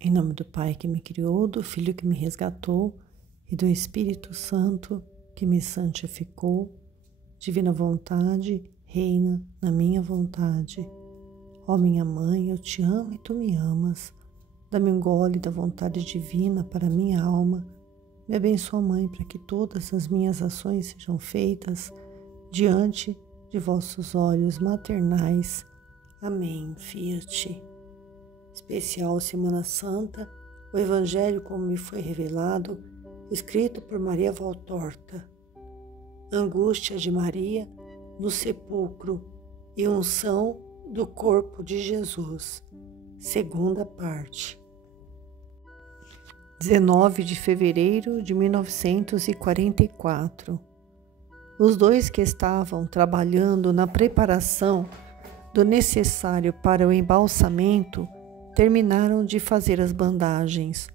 Em nome do Pai que me criou, do Filho que me resgatou e do Espírito Santo que me santificou, divina vontade, reina na minha vontade. Ó minha mãe, eu te amo e tu me amas. Dá-me um gole da vontade divina para minha alma. Me abençoa, Mãe, para que todas as minhas ações sejam feitas diante de vossos olhos maternais. Amém. Fiat. Especial Semana Santa, o Evangelho como me foi revelado, escrito por Maria Valtorta. Angústia de Maria no sepulcro e unção do corpo de Jesus. Segunda parte. 19 de fevereiro de 1944. Os dois que estavam trabalhando na preparação do necessário para o embalsamento terminaram de fazer as bandagens.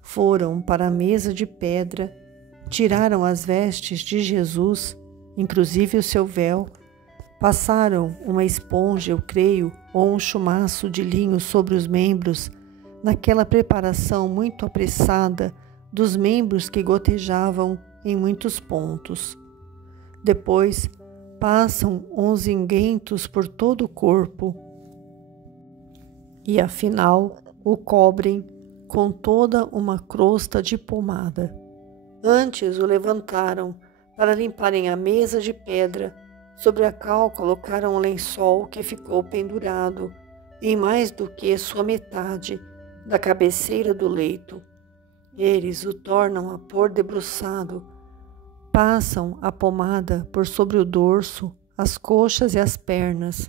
Foram para a mesa de pedra, tiraram as vestes de Jesus, inclusive o seu véu, passaram uma esponja, eu creio, ou um chumaço de linho sobre os membros, naquela preparação muito apressada dos membros que gotejavam em muitos pontos. Depois, passam uns unguentos por todo o corpo e, afinal, o cobrem com toda uma crosta de pomada. Antes o levantaram para limparem a mesa de pedra, sobre a qual colocaram um lençol que ficou pendurado em mais do que sua metade da cabeceira do leito. Eles o tornam a pôr debruçado, passam a pomada por sobre o dorso, as coxas e as pernas,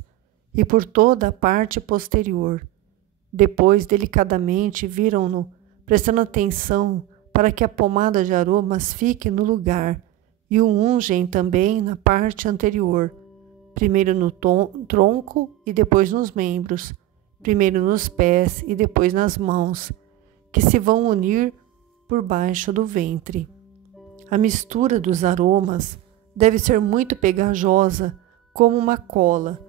e por toda a parte posterior. Depois, delicadamente, viram-no, prestando atenção para que a pomada de aromas fique no lugar, e o ungem também na parte anterior, primeiro no tronco e depois nos membros, primeiro nos pés e depois nas mãos, que se vão unir por baixo do ventre. A mistura dos aromas deve ser muito pegajosa, como uma cola,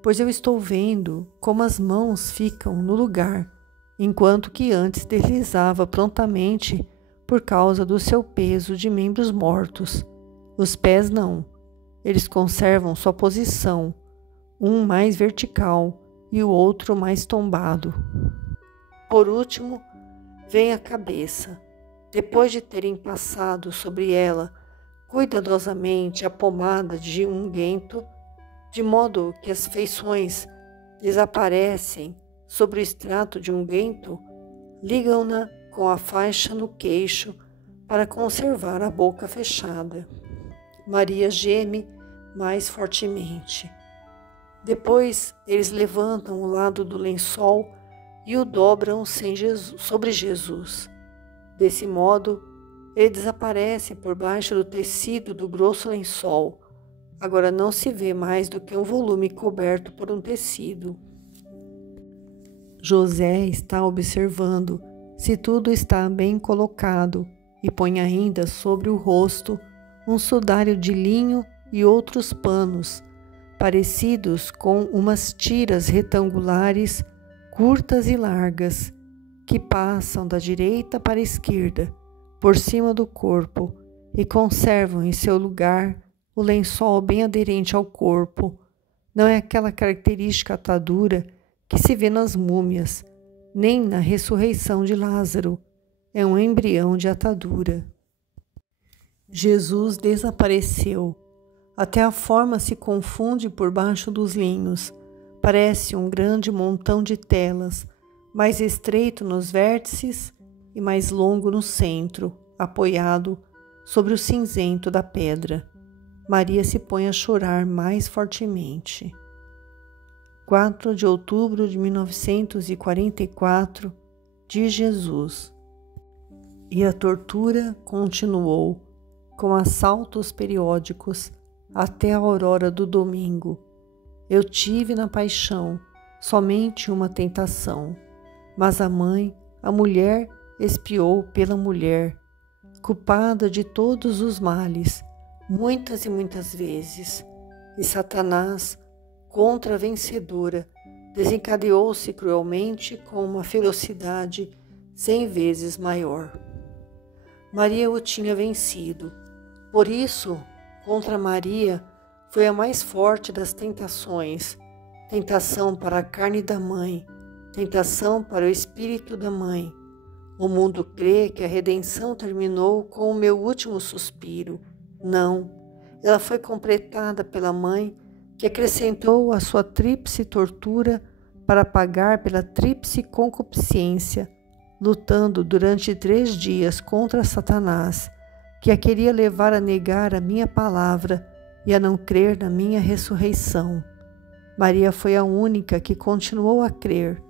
pois eu estou vendo como as mãos ficam no lugar, enquanto que antes deslizava prontamente por causa do seu peso de membros mortos. Os pés não, eles conservam sua posição, um mais vertical e o outro mais tombado. Por último, vem a cabeça. Depois de terem passado sobre ela cuidadosamente a pomada de unguento, de modo que as feições desaparecem sobre o extrato de unguento, ligam-na com a faixa no queixo para conservar a boca fechada. Maria geme mais fortemente. Depois, eles levantam o lado do lençol e o dobram sobre Jesus. Desse modo, ele desaparece por baixo do tecido do grosso lençol. Agora não se vê mais do que um volume coberto por um tecido. José está observando se tudo está bem colocado e põe ainda sobre o rosto um sudário de linho e outros panos, parecidos com umas tiras retangulares, curtas e largas, que passam da direita para a esquerda, por cima do corpo, e conservam em seu lugar o lençol bem aderente ao corpo. Não é aquela característica atadura que se vê nas múmias, nem na ressurreição de Lázaro. É um embrião de atadura. Jesus desapareceu. Até a forma se confunde por baixo dos linhos. Parece um grande montão de telas, mais estreito nos vértices e mais longo no centro, apoiado sobre o cinzento da pedra. Maria se põe a chorar mais fortemente. 4 de outubro de 1944, de Jesus. E a tortura continuou, com assaltos periódicos, até a aurora do domingo. Eu tive na paixão somente uma tentação, mas a mãe, a mulher, expiou pela mulher, culpada de todos os males, muitas e muitas vezes. E Satanás, contra a vencedora, desencadeou-se cruelmente com uma ferocidade 100 vezes maior. Maria o tinha vencido. Por isso, contra Maria foi a mais forte das tentações, tentação para a carne da mãe, tentação para o espírito da mãe. O mundo crê que a redenção terminou com o meu último suspiro. Não, ela foi completada pela mãe, que acrescentou a sua tríplice tortura para pagar pela tríplice concupiscência, lutando durante 3 dias contra Satanás, que a queria levar a negar a minha palavra e a não crer na minha ressurreição. Maria foi a única que continuou a crer.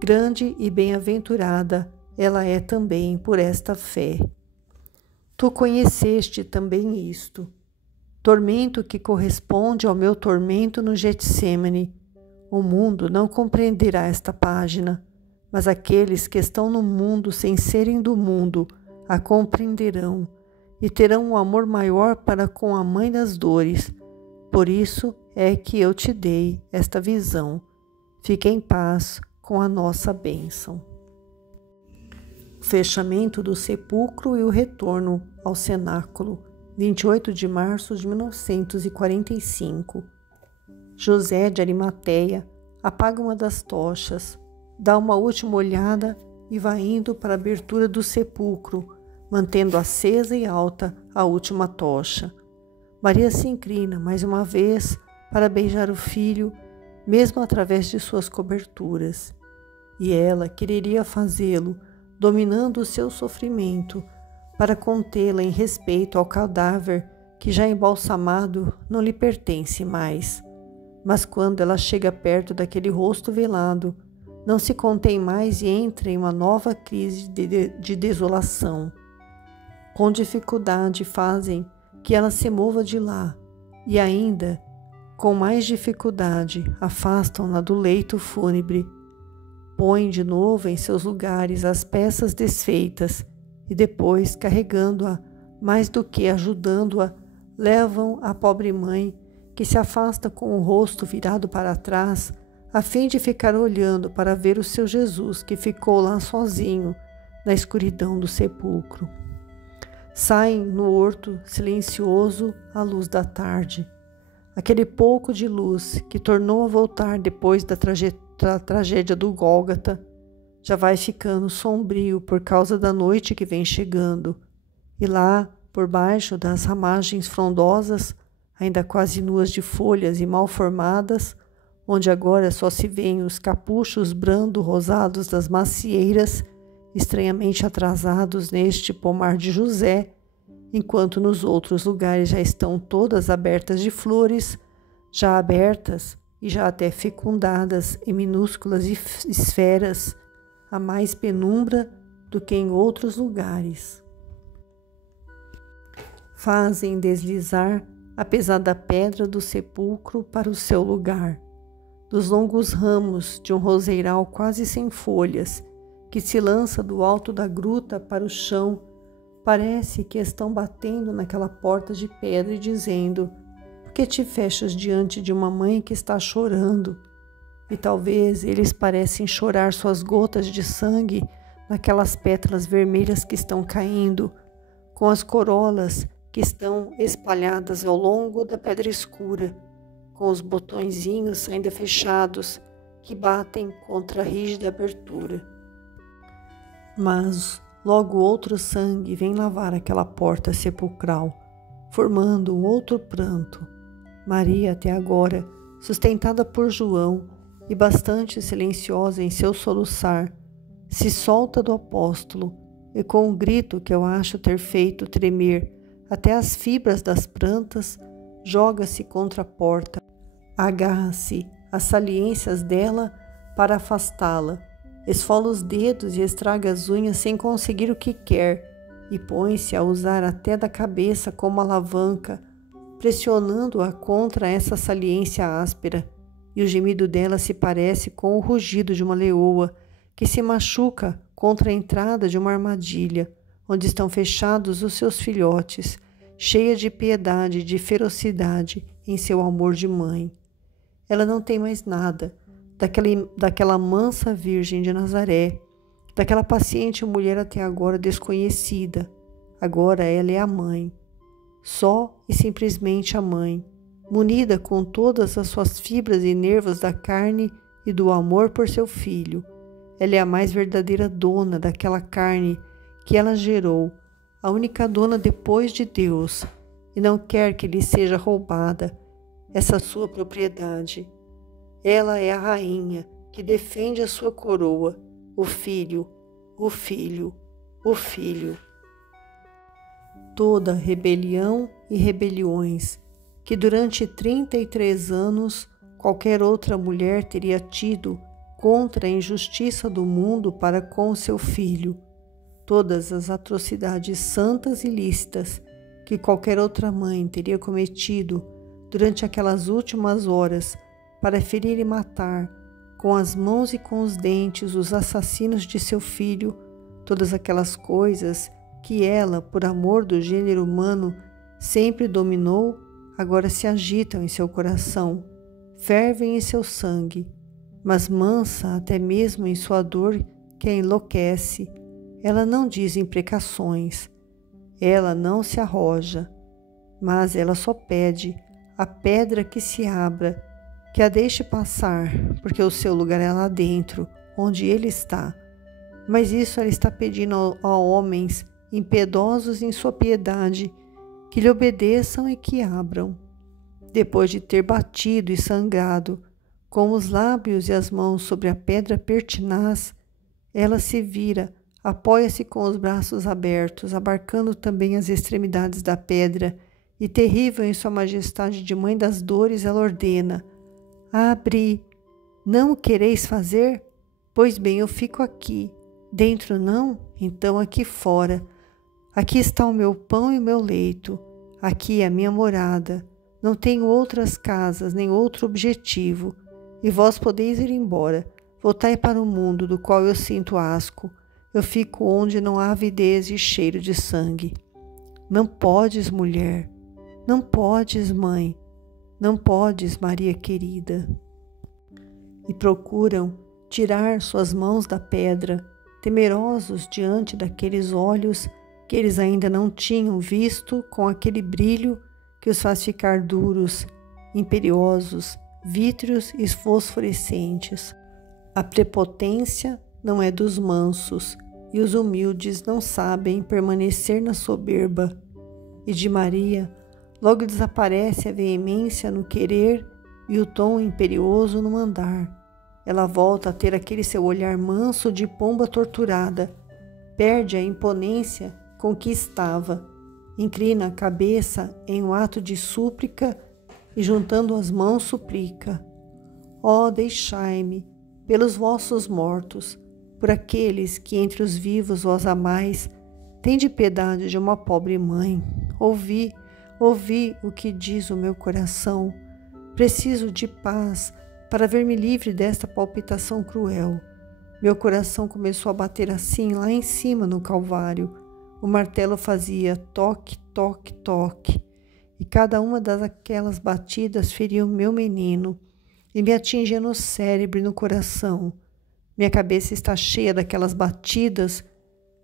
Grande e bem-aventurada ela é também por esta fé. Tu conheceste também isto. Tormento que corresponde ao meu tormento no Getsêmani. O mundo não compreenderá esta página, mas aqueles que estão no mundo sem serem do mundo a compreenderão e terão um amor maior para com a mãe das dores. Por isso é que eu te dei esta visão. Fique em paz com a nossa bênção. O fechamento do sepulcro e o retorno ao cenáculo, 28 de março de 1945. José de Arimateia apaga uma das tochas, dá uma última olhada e vai indo para a abertura do sepulcro, mantendo acesa e alta a última tocha. Maria se inclina mais uma vez para beijar o filho, mesmo através de suas coberturas. E ela quereria fazê-lo, dominando o seu sofrimento, para contê-la em respeito ao cadáver que, já embalsamado, não lhe pertence mais. Mas quando ela chega perto daquele rosto velado, não se contém mais e entra em uma nova crise de desolação. Com dificuldade fazem que ela se mova de lá, e ainda, com mais dificuldade, afastam-na do leito fúnebre. Põem de novo em seus lugares as peças desfeitas e depois, carregando-a, mais do que ajudando-a, levam a pobre mãe, que se afasta com o rosto virado para trás, a fim de ficar olhando para ver o seu Jesus, que ficou lá sozinho, na escuridão do sepulcro. Saem no horto silencioso à luz da tarde. Aquele pouco de luz que tornou a voltar depois da tragédia do Gólgota já vai ficando sombrio por causa da noite que vem chegando. E lá, por baixo das ramagens frondosas, ainda quase nuas de folhas e mal formadas, onde agora só se veem os capuchos brando-rosados das macieiras, estranhamente atrasados neste pomar de José, enquanto nos outros lugares já estão todas abertas de flores, já abertas e já até fecundadas em minúsculas esferas, a mais penumbra do que em outros lugares. Fazem deslizar a pesada pedra do sepulcro para o seu lugar, dos longos ramos de um roseiral quase sem folhas, que se lança do alto da gruta para o chão. Parece que estão batendo naquela porta de pedra e dizendo: por que te fechas diante de uma mãe que está chorando? E talvez eles parecem chorar suas gotas de sangue naquelas pétalas vermelhas que estão caindo, com as corolas que estão espalhadas ao longo da pedra escura, com os botõezinhos ainda fechados que batem contra a rígida abertura. Mas logo outro sangue vem lavar aquela porta sepulcral, formando um outro pranto. Maria, até agora, sustentada por João e bastante silenciosa em seu soluçar, se solta do apóstolo e, com um grito que eu acho ter feito tremer até as fibras das plantas, joga-se contra a porta, agarra-se às saliências dela para afastá-la, esfola os dedos e estraga as unhas sem conseguir o que quer e põe-se a usar até da cabeça como alavanca, pressionando-a contra essa saliência áspera, e o gemido dela se parece com o rugido de uma leoa que se machuca contra a entrada de uma armadilha, onde estão fechados os seus filhotes, cheia de piedade e de ferocidade em seu amor de mãe. Ela não tem mais nada daquela mansa Virgem de Nazaré, daquela paciente mulher até agora desconhecida. Agora ela é a mãe, só e simplesmente a mãe, munida com todas as suas fibras e nervos da carne e do amor por seu filho. Ela é a mais verdadeira dona daquela carne que ela gerou, a única dona depois de Deus, e não quer que lhe seja roubada essa sua propriedade. Ela é a rainha que defende a sua coroa, o filho, o filho, o filho. Toda rebelião e rebeliões que durante 33 anos qualquer outra mulher teria tido contra a injustiça do mundo para com seu filho, todas as atrocidades santas e lícitas que qualquer outra mãe teria cometido durante aquelas últimas horas para ferir e matar com as mãos e com os dentes os assassinos de seu filho, todas aquelas coisas que ela, por amor do gênero humano, sempre dominou, agora se agitam em seu coração, fervem em seu sangue, mas mansa até mesmo em sua dor que a enlouquece. Ela não diz imprecações, ela não se arroja, mas ela só pede a pedra que se abra, que a deixe passar, porque o seu lugar é lá dentro, onde ele está. Mas isso ela está pedindo a homens impiedosos em sua piedade, que lhe obedeçam e que abram. Depois de ter batido e sangrado, com os lábios e as mãos sobre a pedra pertinaz, ela se vira, apoia-se com os braços abertos, abarcando também as extremidades da pedra, e terrível em sua majestade de mãe das dores, ela ordena: abre, não o quereis fazer? Pois bem, eu fico aqui. Dentro não? Então aqui fora. Aqui está o meu pão e o meu leito. Aqui é a minha morada. Não tenho outras casas, nem outro objetivo. E vós podeis ir embora. Voltai para o mundo do qual eu sinto asco. Eu fico onde não há avidez e cheiro de sangue. Não podes, mulher. Não podes, mãe. Não podes, Maria querida. E procuram tirar suas mãos da pedra, temerosos diante daqueles olhos que eles ainda não tinham visto, com aquele brilho que os faz ficar duros, imperiosos, vítreos e fosforescentes. A prepotência não é dos mansos, e os humildes não sabem permanecer na soberba. E de Maria logo desaparece a veemência no querer e o tom imperioso no mandar. Ela volta a ter aquele seu olhar manso de pomba torturada, perde a imponência com que estava, inclina a cabeça em um ato de súplica e, juntando as mãos, suplica: ó, deixai-me, pelos vossos mortos, por aqueles que entre os vivos vós amais, tende piedade de uma pobre mãe. Ouvi o que diz o meu coração. Preciso de paz para ver-me livre desta palpitação cruel. Meu coração começou a bater assim lá em cima no Calvário. O martelo fazia toque, toque, toque, e cada uma daquelas batidas feria o meu menino e me atingia no cérebro e no coração. Minha cabeça está cheia daquelas batidas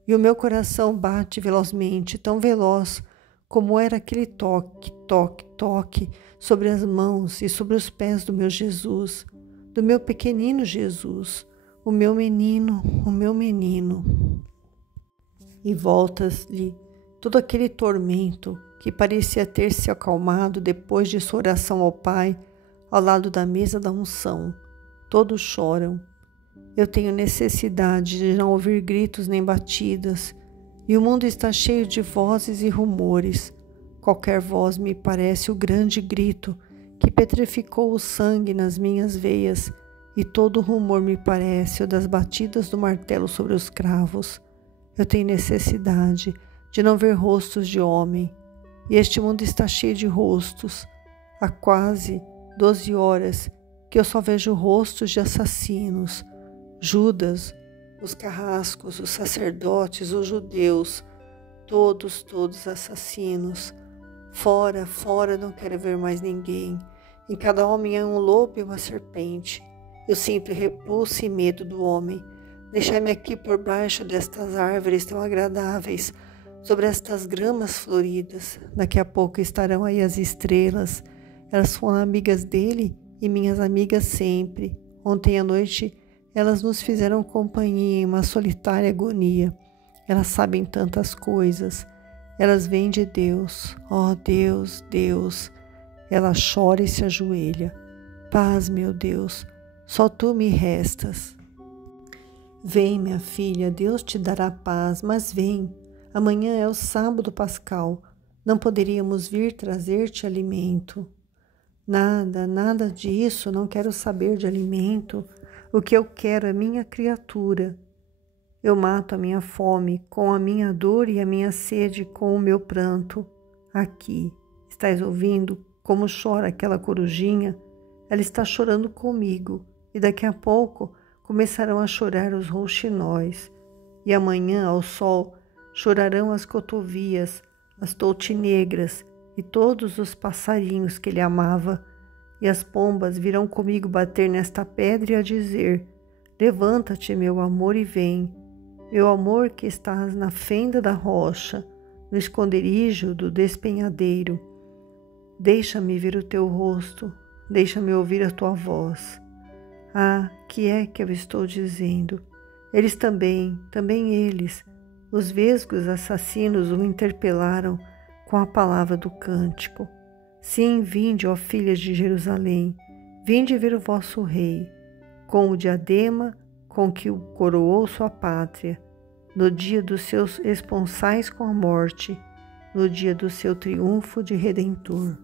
e o meu coração bate velozmente, tão veloz como era aquele toque, toque, toque sobre as mãos e sobre os pés do meu Jesus, do meu pequenino Jesus, o meu menino, o meu menino. E volta-lhe todo aquele tormento que parecia ter se acalmado depois de sua oração ao Pai, ao lado da mesa da unção. Todos choram. Eu tenho necessidade de não ouvir gritos nem batidas, e o mundo está cheio de vozes e rumores. Qualquer voz me parece o grande grito que petrificou o sangue nas minhas veias, e todo rumor me parece o das batidas do martelo sobre os cravos. Eu tenho necessidade de não ver rostos de homem, e este mundo está cheio de rostos. Há quase 12 horas que eu só vejo rostos de assassinos. Judas, os carrascos, os sacerdotes, os judeus, todos assassinos. Fora, fora, não quero ver mais ninguém. Em cada homem é um lobo e uma serpente. Eu sinto repulsa e medo do homem. Deixai-me aqui por baixo destas árvores tão agradáveis, sobre estas gramas floridas. Daqui a pouco estarão aí as estrelas. Elas foram amigas dele e minhas amigas sempre. Ontem à noite elas nos fizeram companhia em uma solitária agonia. Elas sabem tantas coisas. Elas vêm de Deus. Oh, Deus, Deus. Ela chora e se ajoelha. Paz, meu Deus, só tu me restas. Vem, minha filha, Deus te dará paz, mas vem. Amanhã é o sábado pascal. Não poderíamos vir trazer-te alimento. Nada disso, não quero saber de alimento. O que eu quero é minha criatura. Eu mato a minha fome com a minha dor e a minha sede com o meu pranto. Aqui, estás ouvindo como chora aquela corujinha? Ela está chorando comigo e daqui a pouco começarão a chorar os rouxinóis. E amanhã, ao sol, chorarão as cotovias, as toutinegras e todos os passarinhos que ele amava. E as pombas virão comigo bater nesta pedra e a dizer: levanta-te, meu amor, e vem. Meu amor que estás na fenda da rocha, no esconderijo do despenhadeiro. Deixa-me ver o teu rosto, deixa-me ouvir a tua voz. Ah, que é que eu estou dizendo? Eles também eles, os vesgos assassinos o interpelaram com a palavra do cântico. Sim, vinde, ó filhas de Jerusalém, vinde ver o vosso rei, com o diadema com que o coroou sua pátria, no dia dos seus esponsais com a morte, no dia do seu triunfo de Redentor.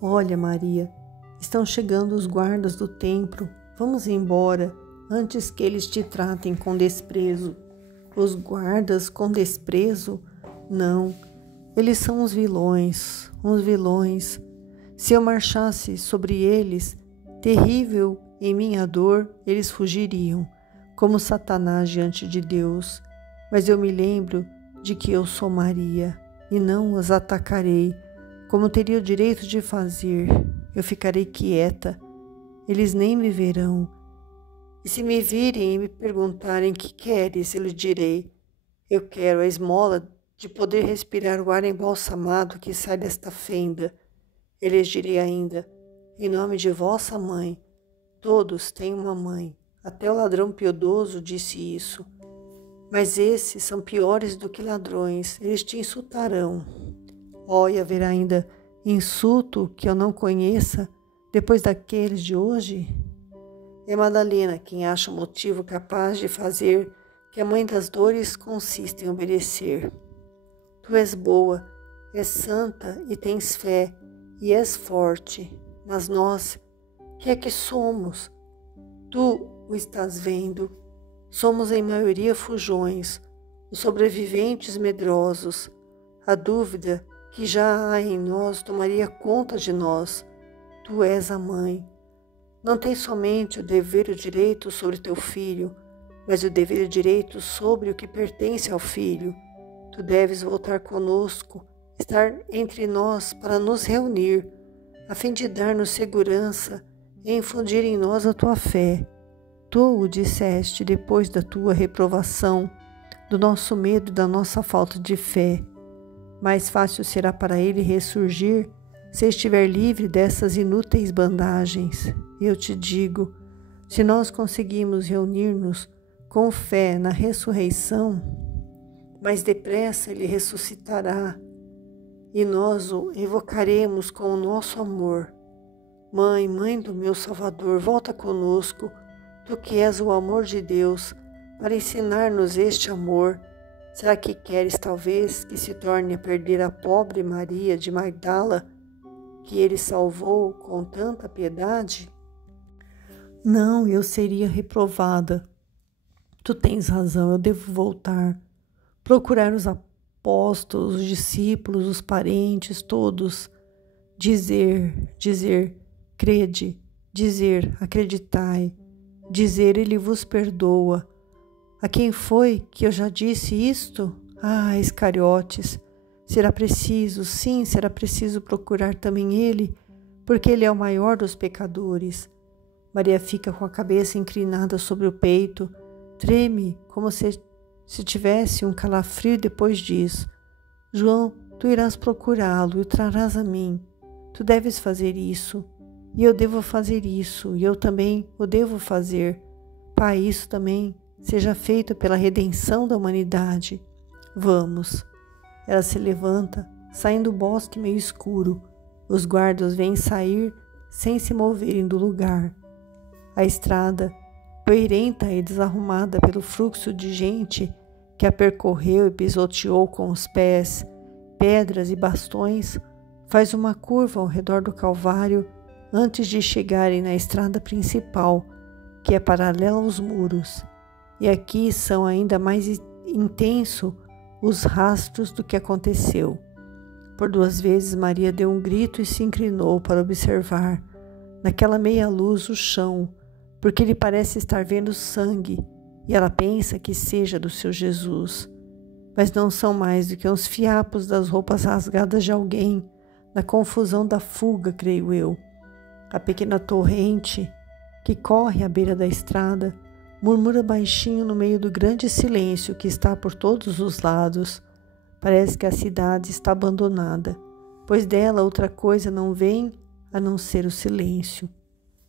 Olha, Maria, estão chegando os guardas do templo. Vamos embora, antes que eles te tratem com desprezo. Os guardas com desprezo? Não, eles são uns vilões. Se eu marchasse sobre eles, terrível em minha dor, eles fugiriam, como Satanás diante de Deus. Mas eu me lembro de que eu sou Maria, e não os atacarei, como teria o direito de fazer. Eu ficarei quieta, eles nem me verão. E se me virem e me perguntarem o que queres, eu lhe direi: eu quero a esmola de poder respirar o ar embalsamado que sai desta fenda. Eu lhes direi ainda: em nome de vossa mãe. Todos têm uma mãe, até o ladrão piedoso disse isso. Mas esses são piores do que ladrões, eles te insultarão. Oh, e haverá ainda insulto que eu não conheça depois daqueles de hoje? É Madalena quem acha o motivo capaz de fazer que a mãe das dores consista em obedecer. Tu és boa, és santa e tens fé, e és forte, mas nós, que é que somos? Tu o estás vendo. Somos em maioria fujões, os sobreviventes medrosos. A dúvida que já há em nós tomaria conta de nós. Tu és a mãe. Não tens somente o dever e o direito sobre teu filho, mas o dever e o direito sobre o que pertence ao filho. Tu deves voltar conosco, estar entre nós para nos reunir, a fim de dar-nos segurança e infundir em nós a tua fé. Tu o disseste depois da tua reprovação, do nosso medo e da nossa falta de fé. Mais fácil será para ele ressurgir se estiver livre dessas inúteis bandagens. Eu te digo, se nós conseguimos reunir-nos com fé na ressurreição, mais depressa ele ressuscitará e nós o evocaremos com o nosso amor. Mãe, mãe do meu Salvador, volta conosco, tu que és o amor de Deus, para ensinar-nos este amor. Será que queres, talvez, que se torne a perder a pobre Maria de Magdala, que ele salvou com tanta piedade? Não, eu seria reprovada. Tu tens razão, eu devo voltar, procurar os apóstolos, os discípulos, os parentes, todos, dizer, crede, dizer, acreditai, dizer, ele vos perdoa. A quem foi que eu já disse isto? Ah, Iscariotes, será preciso, sim, será preciso procurar também ele, porque ele é o maior dos pecadores. Maria fica com a cabeça inclinada sobre o peito, Treme como se tivesse um calafrio e depois diz: João, tu irás procurá-lo e o trarás a mim. Tu deves fazer isso, e eu devo fazer isso, e eu também o devo fazer. Pai, isso também seja feito pela redenção da humanidade. Vamos. Ela se levanta, saindo do bosque meio escuro. Os guardas vêm sair sem se moverem do lugar. A estrada, poeirenta e desarrumada pelo fluxo de gente que a percorreu e pisoteou com os pés, pedras e bastões, faz uma curva ao redor do Calvário antes de chegarem na estrada principal, que é paralela aos muros. E aqui são ainda mais intensos os rastros do que aconteceu. Por 2 vezes Maria deu um grito e se inclinou para observar, naquela meia luz, o chão, porque lhe parece estar vendo sangue, e ela pensa que seja do seu Jesus. Mas não são mais do que uns fiapos das roupas rasgadas de alguém, na confusão da fuga, creio eu. A pequena torrente, que corre à beira da estrada, murmura baixinho no meio do grande silêncio que está por todos os lados. Parece que a cidade está abandonada, pois dela outra coisa não vem a não ser o silêncio.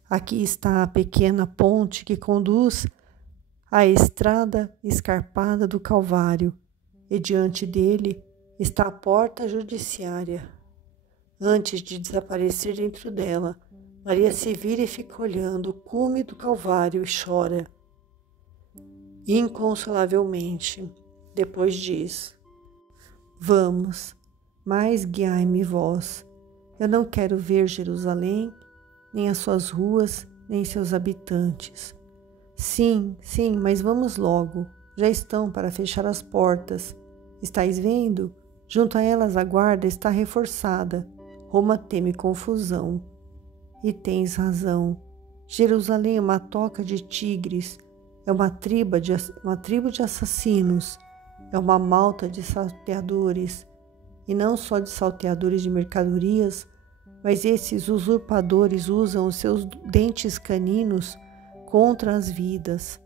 Aqui está a pequena ponte que conduz à estrada escarpada do Calvário, e diante dele está a porta judiciária. Antes de desaparecer dentro dela, Maria se vira e fica olhando o cume do Calvário e chora inconsolavelmente. Depois diz: Vamos, mas guiai-me vós. Eu não quero ver Jerusalém, nem as suas ruas, nem seus habitantes. Sim, mas vamos logo. Já estão para fechar as portas. Estais vendo? Junto a elas a guarda está reforçada. Roma teme confusão. E tens razão. Jerusalém é uma toca de tigres. É uma tribo de assassinos. É uma malta de salteadores. E não só de salteadores de mercadorias, mas esses usurpadores usam os seus dentes caninos contra as vidas.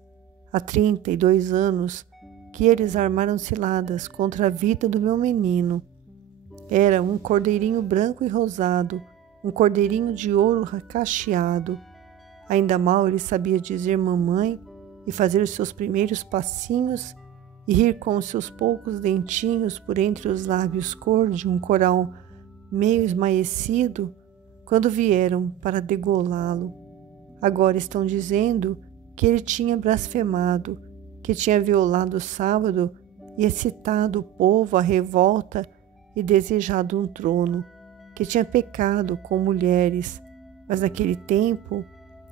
Há 32 anos que eles armaram ciladas contra a vida do meu menino. Era um cordeirinho branco e rosado, um cordeirinho de ouro cacheado. Ainda mal ele sabia dizer mamãe e fazer os seus primeiros passinhos e rir com os seus poucos dentinhos por entre os lábios cor de um coral meio esmaecido, quando vieram para degolá-lo. Agora estão dizendo que ele tinha blasfemado, que tinha violado o sábado e excitado o povo à revolta e desejado um trono, que tinha pecado com mulheres. Mas naquele tempo,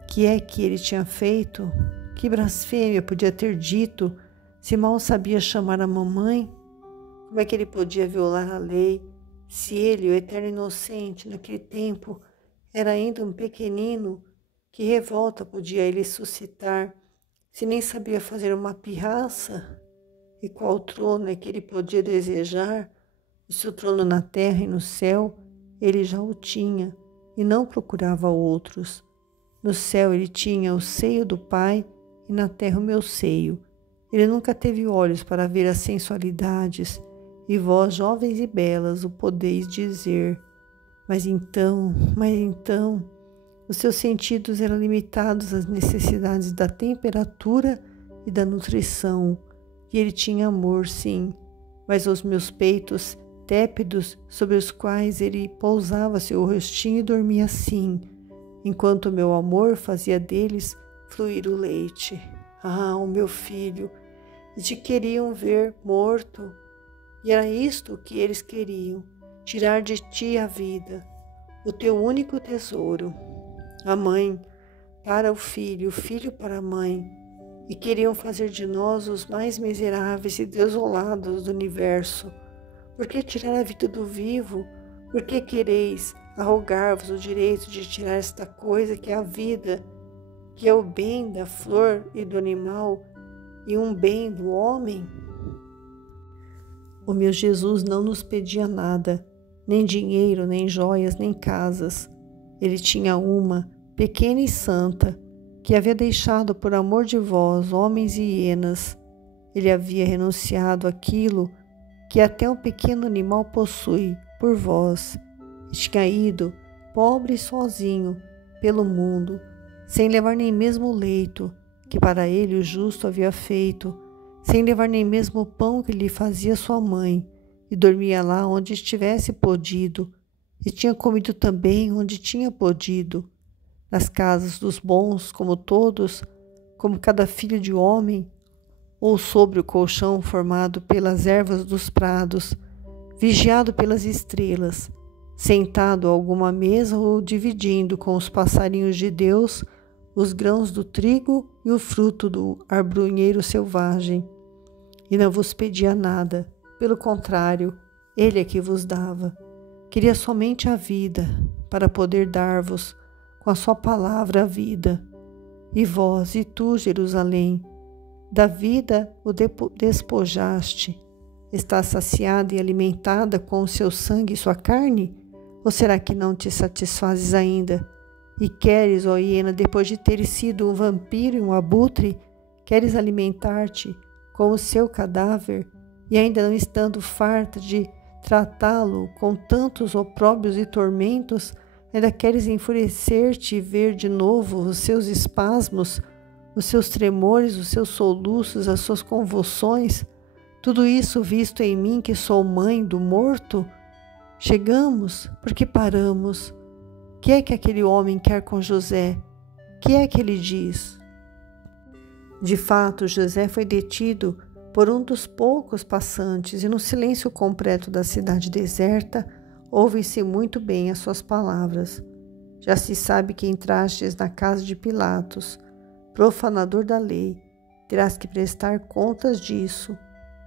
que é que ele tinha feito? Que blasfêmia podia ter dito, se mal sabia chamar a mamãe? Como é que ele podia violar a lei, se ele, o eterno inocente, naquele tempo, era ainda um pequenino? Que revolta podia ele suscitar, se nem sabia fazer uma pirraça? E qual trono é que ele podia desejar? O seu trono na terra e no céu, ele já o tinha, e não procurava outros. No céu ele tinha o seio do Pai, e na terra o meu seio. Ele nunca teve olhos para ver as sensualidades, e vós, jovens e belas, o podeis dizer. Mas então, os seus sentidos eram limitados às necessidades da temperatura e da nutrição, e ele tinha amor, sim, mas os meus peitos tépidos sobre os quais ele pousava seu rostinho e dormia assim, enquanto o meu amor fazia deles fluir o leite. Ah, o meu filho, e te queriam ver morto, e era isto que eles queriam, tirar de ti a vida, o teu único tesouro. A mãe para o filho para a mãe, e queriam fazer de nós os mais miseráveis e desolados do universo. Por que tirar a vida do vivo? Por que quereis arrogar-vos o direito de tirar esta coisa que é a vida, que é o bem da flor e do animal, e um bem do homem? O meu Jesus não nos pedia nada, nem dinheiro, nem joias, nem casas. Ele tinha uma, pequena e santa, que havia deixado por amor de vós, homens e hienas. Ele havia renunciado àquilo que até um pequeno animal possui por vós, e tinha ido, pobre e sozinho, pelo mundo, sem levar nem mesmo o leito que para ele o justo havia feito, sem levar nem mesmo o pão que lhe fazia sua mãe, e dormia lá onde estivesse podido, e tinha comido também onde tinha podido, nas casas dos bons, como todos, como cada filho de homem, ou sobre o colchão formado pelas ervas dos prados, vigiado pelas estrelas, sentado a alguma mesa ou dividindo com os passarinhos de Deus os grãos do trigo e o fruto do arbrunheiro selvagem. E não vos pedia nada, pelo contrário, ele é que vos dava. Queria somente a vida, para poder dar-vos, com a sua palavra, a vida. E vós, e tu, Jerusalém, da vida o despojaste. Está saciada e alimentada com o seu sangue e sua carne? Ou será que não te satisfazes ainda? E queres, ó hiena, depois de teres sido um vampiro e um abutre, queres alimentar-te com o seu cadáver, e ainda não estando farta de tratá-lo com tantos opróbrios e tormentos, ainda queres enfurecer-te e ver de novo os seus espasmos, os seus tremores, os seus soluços, as suas convulsões, tudo isso visto em mim que sou mãe do morto? Chegamos, porque paramos. Que é que aquele homem quer com José? Que é que ele diz? De fato, José foi detido por um dos poucos passantes, e no silêncio completo da cidade deserta, ouve-se muito bem as suas palavras. Já se sabe que entrastes na casa de Pilatos, profanador da lei, terás que prestar contas disso.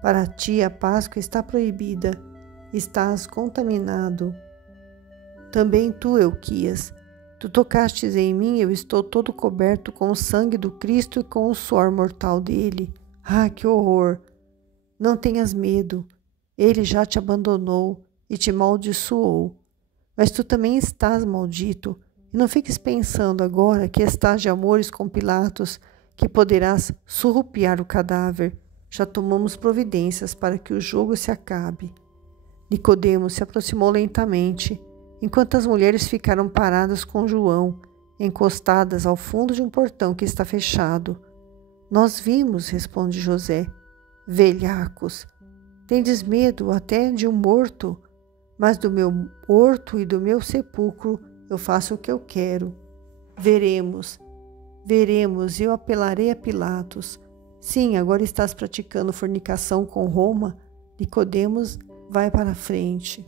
Para ti a Páscoa está proibida, estás contaminado. Também tu, Euquias, tu tocastes em mim, eu estou todo coberto com o sangue do Cristo e com o suor mortal dele. Ah, que horror! Não tenhas medo, ele já te abandonou e te amaldiçoou. Mas tu também estás maldito, e não fiques pensando agora que estás de amores com Pilatos, que poderás surrupiar o cadáver. Já tomamos providências para que o jogo se acabe. Nicodemo se aproximou lentamente, enquanto as mulheres ficaram paradas com João, encostadas ao fundo de um portão que está fechado. Nós vimos, responde José. Velhacos, tendes medo até de um morto, mas do meu morto e do meu sepulcro eu faço o que eu quero. Veremos, e eu apelarei a Pilatos. Sim, agora estás praticando fornicação com Roma. Nicodemos vai para a frente.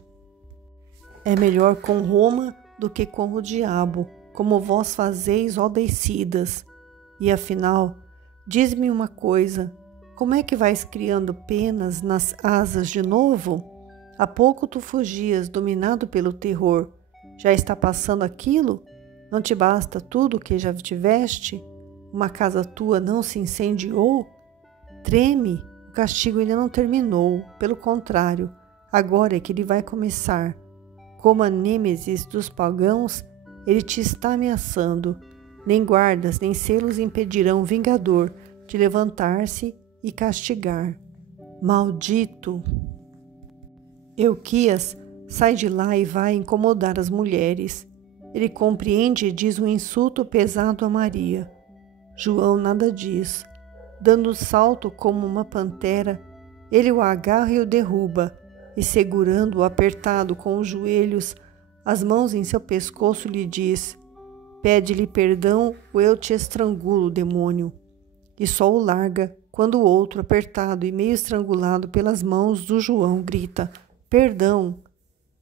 É melhor com Roma do que com o diabo, como vós fazeis, ó deicidas. E afinal, diz-me uma coisa, como é que vais criando penas nas asas de novo? Há pouco tu fugias, dominado pelo terror. Já está passando aquilo? Não te basta tudo o que já tiveste? Uma casa tua não se incendiou? Treme, o castigo ainda não terminou, pelo contrário, agora é que ele vai começar. Como a nêmesis dos pagãos, ele te está ameaçando. Nem guardas, nem selos impedirão o vingador de levantar-se e castigar. Maldito! Euquias sai de lá e vai incomodar as mulheres. Ele compreende e diz um insulto pesado a Maria. João nada diz. Dando salto como uma pantera, ele o agarra e o derruba, e segurando-o apertado com os joelhos, as mãos em seu pescoço, lhe diz: pede-lhe perdão ou eu te estrangulo, demônio. E só o larga quando o outro, apertado e meio estrangulado pelas mãos do João, grita: perdão!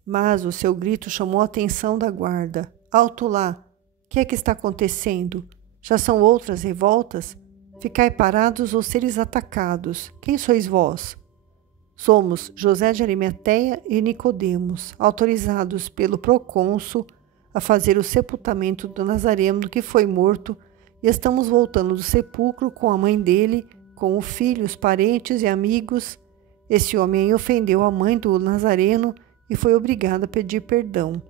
Mas o seu grito chamou a atenção da guarda. Alto lá! Que é que está acontecendo? Já são outras revoltas? Ficai parados ou seres atacados. Quem sois vós? Somos José de Arimateia e Nicodemos, autorizados pelo procônsul a fazer o sepultamento do Nazareno que foi morto, e estamos voltando do sepulcro com a mãe dele, com o filho, os parentes e amigos. Esse homem ofendeu a mãe do Nazareno e foi obrigado a pedir perdão.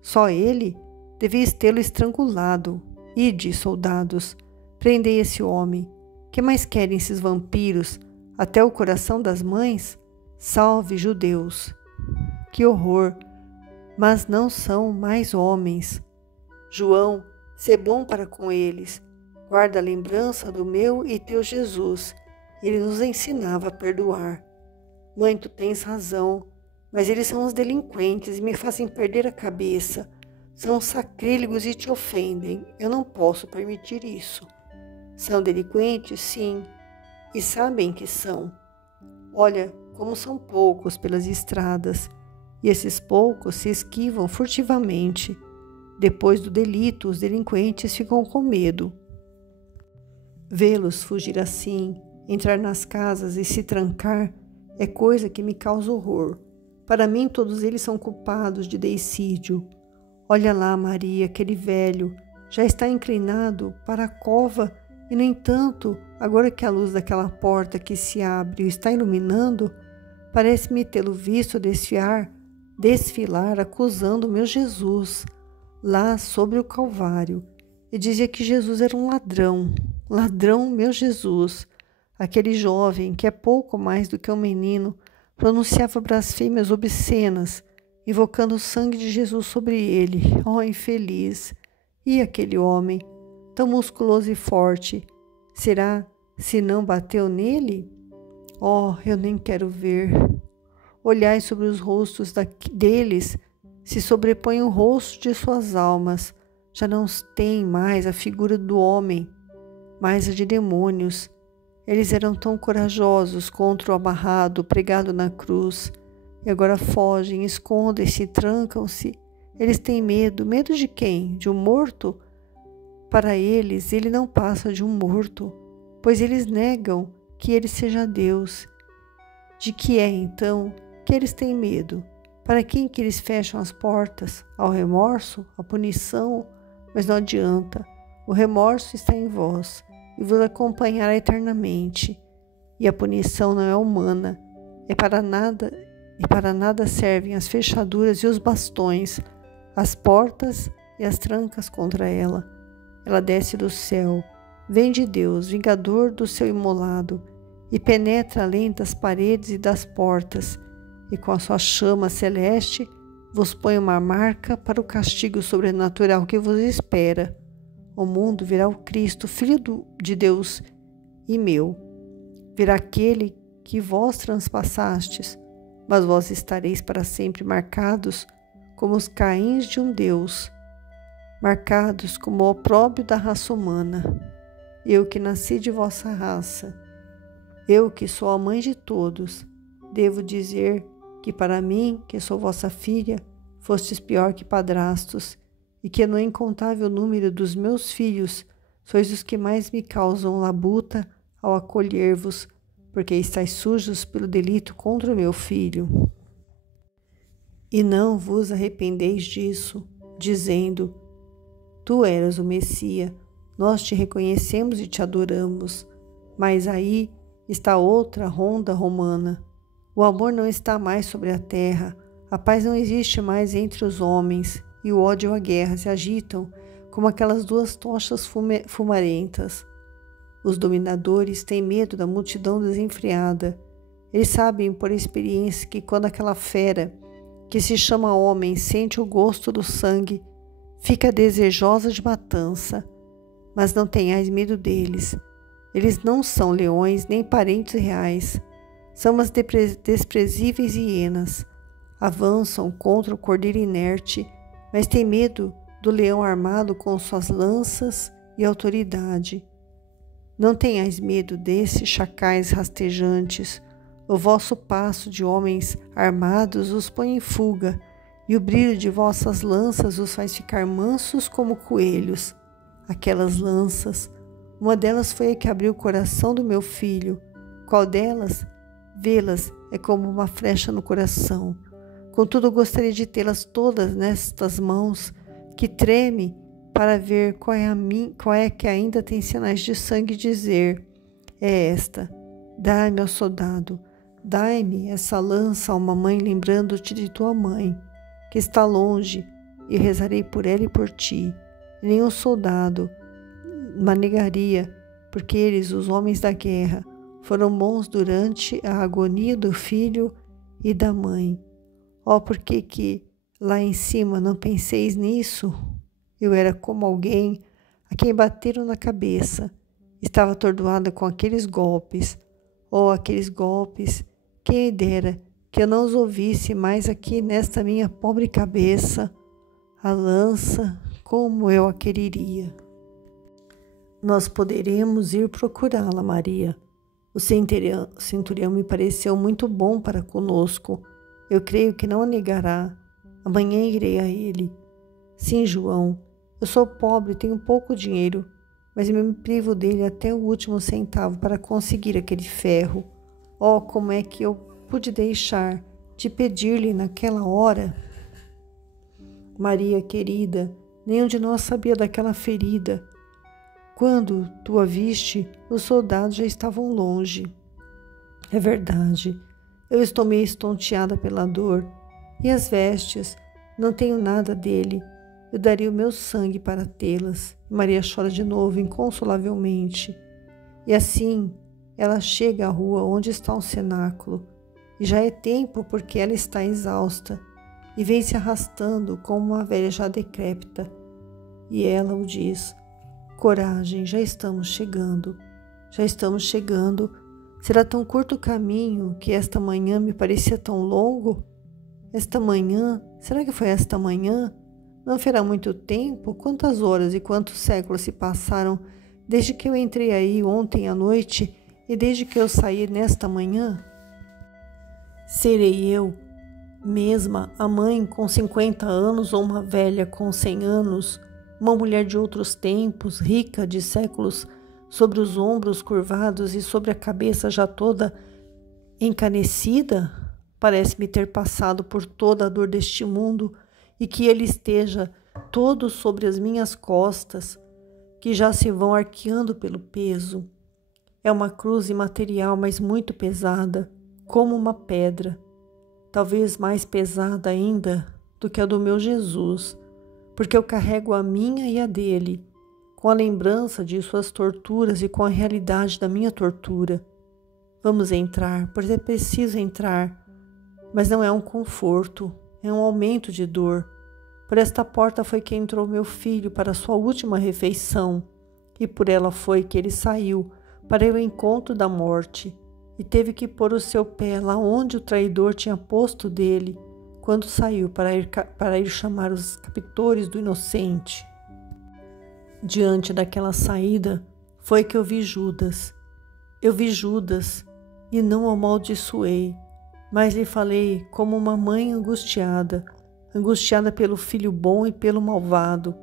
Só ele? Devias tê-lo estrangulado. Ide, soldados, Prendei esse homem. Que mais querem esses vampiros? Até o coração das mães? Salve, judeus! Que horror! Mas não são mais homens. João, sê bom para com eles. Guarda a lembrança do meu e teu Jesus. Ele nos ensinava a perdoar. Mãe, tu tens razão, mas eles são os delinquentes e me fazem perder a cabeça. São sacrílegos e te ofendem. Eu não posso permitir isso. São delinquentes, sim, e sabem que são. Olha como são poucos pelas estradas, e esses poucos se esquivam furtivamente. Depois do delito, os delinquentes ficam com medo. Vê-los fugir assim, entrar nas casas e se trancar, é coisa que me causa horror. Para mim, todos eles são culpados de deicídio. Olha lá, Maria, aquele velho, já está inclinado para a cova e, no entanto, agora que a luz daquela porta que se abre o está iluminando, parece-me tê-lo visto desfilar acusando meu Jesus, lá sobre o Calvário. E dizia que Jesus era um ladrão, meu Jesus. Aquele jovem, que é pouco mais do que um menino, pronunciava blasfêmias obscenas, invocando o sangue de Jesus sobre ele. Oh, infeliz! E aquele homem, tão musculoso e forte, será se não bateu nele? Oh, eu nem quero ver. Olhai sobre os rostos deles, se sobrepõe o rosto de suas almas. Já não tem mais a figura do homem, mas a de demônios. Eles eram tão corajosos contra o amarrado pregado na cruz, e agora fogem, escondem-se, trancam-se. Eles têm medo. Medo de quem? De um morto? Para eles, ele não passa de um morto, pois eles negam que ele seja Deus. De que é, então, que eles têm medo? Para quem que eles fecham as portas? Ao remorso? À punição? Mas não adianta. O remorso está em vós e vos acompanhará eternamente. E a punição não é humana. E para nada servem as fechaduras e os bastões, as portas e as trancas contra ela. Ela desce do céu, vem de Deus, vingador do seu imolado, e penetra além das paredes e das portas, e com a sua chama celeste vos põe uma marca para o castigo sobrenatural que vos espera. O mundo verá o Cristo, Filho de Deus e meu. Verá aquele que vós transpassastes, mas vós estareis para sempre marcados como os Caíns de um Deus, marcados como o opróbrio da raça humana. Eu que nasci de vossa raça, eu que sou a mãe de todos, devo dizer que para mim, que sou vossa filha, fostes pior que padrastos, e que no incontável número dos meus filhos sois os que mais me causam labuta ao acolher-vos, porque estáis sujos pelo delito contra o meu filho. E não vos arrependeis disso, dizendo: Tu eras o Messias, nós te reconhecemos e te adoramos. Mas aí está outra ronda romana. O amor não está mais sobre a terra, a paz não existe mais entre os homens, e o ódio e a guerra se agitam como aquelas duas tochas fumarentas. Os dominadores têm medo da multidão desenfreada. Eles sabem por experiência que quando aquela fera, que se chama homem, sente o gosto do sangue, fica desejosa de matança. Mas não tenhais medo deles. Eles não são leões nem parentes reais. São as desprezíveis hienas. Avançam contra o cordeiro inerte, mas têm medo do leão armado com suas lanças e autoridade. Não tenhais medo desses chacais rastejantes. O vosso passo de homens armados os põe em fuga, e o brilho de vossas lanças os faz ficar mansos como coelhos. Aquelas lanças, uma delas foi a que abriu o coração do meu filho. Qual delas? Vê-las é como uma flecha no coração. Contudo, eu gostaria de tê-las todas nestas mãos, que treme para ver qual é que ainda tem sinais de sangue, e dizer: é esta. Dai-me, ó soldado, dai-me essa lança, ó mamãe, lembrando-te de tua mãe, que está longe, e rezarei por ela e por ti. E nenhum soldado negaria, porque eles, os homens da guerra, foram bons durante a agonia do filho e da mãe. Oh, por que lá em cima não penseis nisso? Eu era como alguém a quem bateram na cabeça. Estava atordoada com aqueles golpes. Oh, aqueles golpes! Quem me dera que eu não os ouvisse mais aqui nesta minha pobre cabeça. A lança, como eu a quereria. Nós poderemos ir procurá-la, Maria. O centurião me pareceu muito bom para conosco. Eu creio que não a negará. Amanhã irei a ele. Sim, João, eu sou pobre e tenho pouco dinheiro, mas eu me privo dele até o último centavo para conseguir aquele ferro. Oh, como é que eu pude deixar de pedir-lhe naquela hora? Maria, querida, nenhum de nós sabia daquela ferida. Quando tu a viste, os soldados já estavam longe. É verdade, eu estou meio estonteada pela dor. E as vestes? Não tenho nada dele. Eu daria o meu sangue para tê-las. Maria chora de novo, inconsolavelmente. E assim, ela chega à rua onde está o cenáculo. E já é tempo porque ela está exausta. E vem se arrastando como uma velha já decrépita. E ela o diz: coragem, já estamos chegando. Já estamos chegando. Será tão curto o caminho que esta manhã me parecia tão longo? Esta manhã? Será que foi esta manhã? Não fará muito tempo? Quantas horas e quantos séculos se passaram desde que eu entrei aí ontem à noite e desde que eu saí nesta manhã? Serei eu mesma a mãe com 50 anos ou uma velha com 100 anos, uma mulher de outros tempos, rica de séculos, sobre os ombros curvados e sobre a cabeça já toda encanecida? Parece-me ter passado por toda a dor deste mundo e que ele esteja todo sobre as minhas costas, que já se vão arqueando pelo peso. É uma cruz imaterial, mas muito pesada, como uma pedra, talvez mais pesada ainda do que a do meu Jesus, porque eu carrego a minha e a dele, com a lembrança de suas torturas e com a realidade da minha tortura. Vamos entrar, pois é preciso entrar, mas não é um conforto, é um aumento de dor. Por esta porta foi que entrou meu filho para sua última refeição, e por ela foi que ele saiu para o encontro da morte, e teve que pôr o seu pé lá onde o traidor tinha posto dele, quando saiu para ir chamar os captores do inocente. Diante daquela saída, foi que eu vi Judas. Eu vi Judas e não o amaldiçoei, mas lhe falei como uma mãe angustiada pelo filho bom e pelo malvado.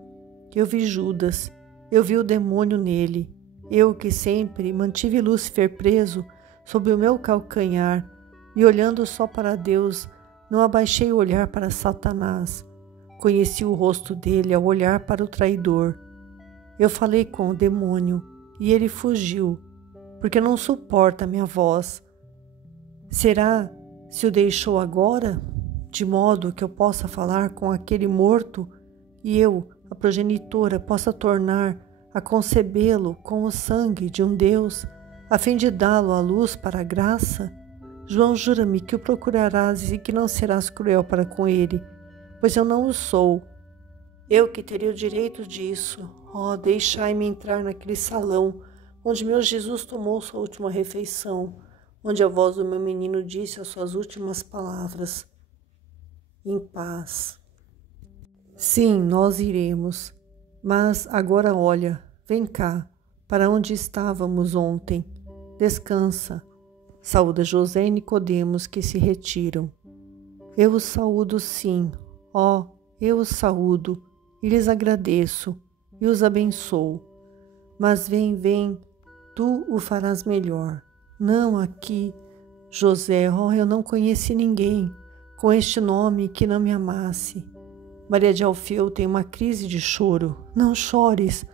Eu vi Judas, eu vi o demônio nele. Eu que sempre mantive Lúcifer preso sob o meu calcanhar e olhando só para Deus, não abaixei o olhar para Satanás. Conheci o rosto dele ao olhar para o traidor. Eu falei com o demônio e ele fugiu, porque não suporta minha voz. Será se o deixou agora, de modo que eu possa falar com aquele morto e eu, a progenitora, possa tornar a concebê-lo com o sangue de um Deus, a fim de dá-lo à luz para a graça? João, jura-me que o procurarás e que não serás cruel para com ele, pois eu não o sou. Eu que teria o direito disso. Oh, deixai-me entrar naquele salão onde meu Jesus tomou sua última refeição, onde a voz do meu menino disse as suas últimas palavras. Em paz. Sim, nós iremos. Mas agora olha, vem cá, para onde estávamos ontem. Descansa. Saúda José e Nicodemos que se retiram. Eu os saúdo sim, ó, eu os saúdo e lhes agradeço e os abençoo. Mas vem, tu o farás melhor. Não aqui, José, ó, eu não conheci ninguém com este nome que não me amasse. Maria de Alfeu tem uma crise de choro. Não chores.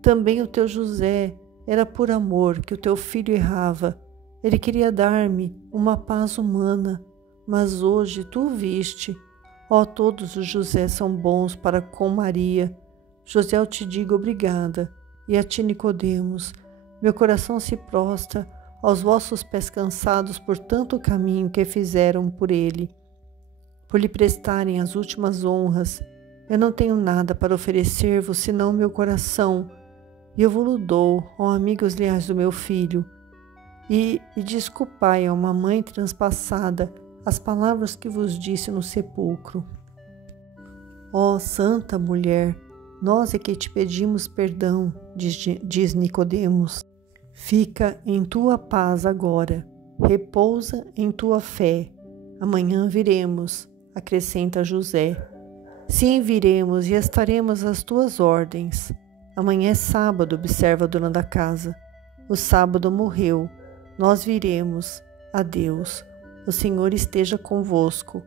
Também o teu José era por amor que o teu filho errava. Ele queria dar-me uma paz humana, mas hoje tu o viste. Ó, todos os José são bons para com Maria. José, eu te digo obrigada. E a ti, Nicodemos, meu coração se prostra aos vossos pés cansados por tanto caminho que fizeram por ele. Por lhe prestarem as últimas honras, eu não tenho nada para oferecer-vos senão meu coração, e eu vos dou, ó amigos leais do meu filho, e desculpai a uma mãe transpassada as palavras que vos disse no sepulcro. Ó santa mulher, nós é que te pedimos perdão, diz Nicodemos. Fica em tua paz agora, repousa em tua fé. Amanhã viremos, acrescenta José. Sim, viremos e estaremos às tuas ordens. Amanhã é sábado, observa a dona da casa. O sábado morreu, nós viremos. Adeus, o Senhor esteja convosco.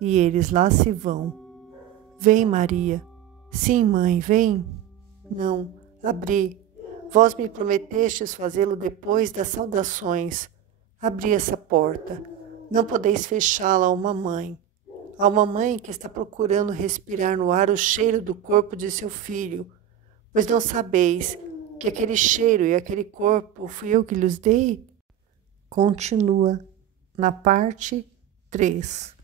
E eles lá se vão. Vem, Maria. Sim, mãe, vem. Não, abri. Vós me prometestes fazê-lo depois das saudações. Abri essa porta. Não podeis fechá-la a uma mãe. A uma mãe que está procurando respirar no ar o cheiro do corpo de seu filho, pois não sabeis que aquele cheiro e aquele corpo fui eu que lhes dei? Continua na parte 3.